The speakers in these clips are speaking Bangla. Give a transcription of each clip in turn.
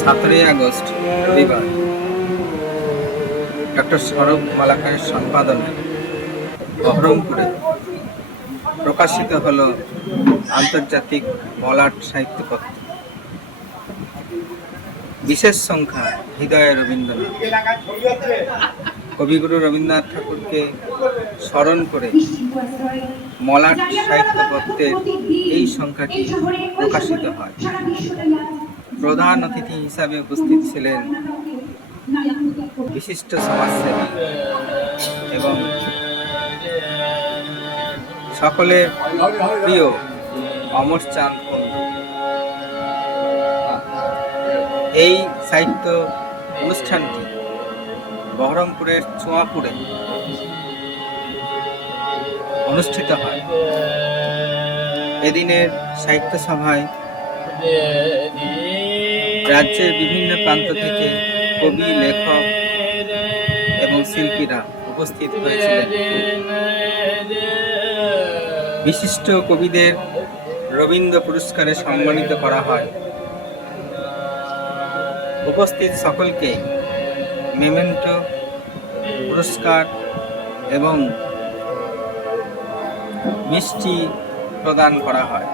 সতেরোই আগস্ট, রবিবার। ডক্টর সৌরভ মালাকারের সম্পাদনায় বহরমপুরে প্রকাশিত হল আন্তর্জাতিক বলাট সাহিত্যপত্র। বিশেষ সংখ্যা হৃদয় রবীন্দ্রনাথ। কবিগুরু রবীন্দ্রনাথ ঠাকুরকে স্মরণ করে মলাট সাহিত্যপত্রের এই সংখ্যাটি প্রকাশিত হয়। প্রধান অতিথি হিসাবে উপস্থিত ছিলেন বিশিষ্ট সমাজসেবী এবং সকলের প্রিয় অমর চাঁদ এই সাহিত্য অনুষ্ঠানটি বহরমপুরের চুয়াপুরে অনুষ্ঠিত হয়। এদিনের সাহিত্য সভায় রাজ্যের বিভিন্ন প্রান্ত থেকে কবি, লেখক এবং শিল্পীরা উপস্থিত হয়েছিলেন। বিশিষ্ট কবিদের রবীন্দ্র পুরস্কারে সম্মানিত করা হয়। উপস্থিত সকলকে মেমেন্টো পুরস্কার এবং মিষ্টি প্রদান করা হয়।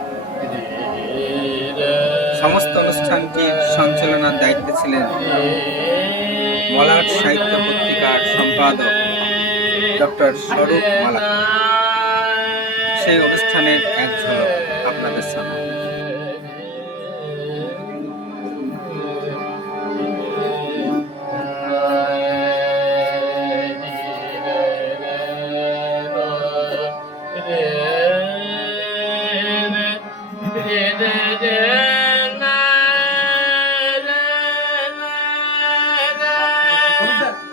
সমস্ত অনুষ্ঠানটির সঞ্চালনার দায়িত্বে ছিলেন মলাট সাহিত্য পত্রিকার সম্পাদক ডক্টর স্বরূপ মালা সেই অনুষ্ঠানের এক ঝলক আপনাদের সামনে। おじ。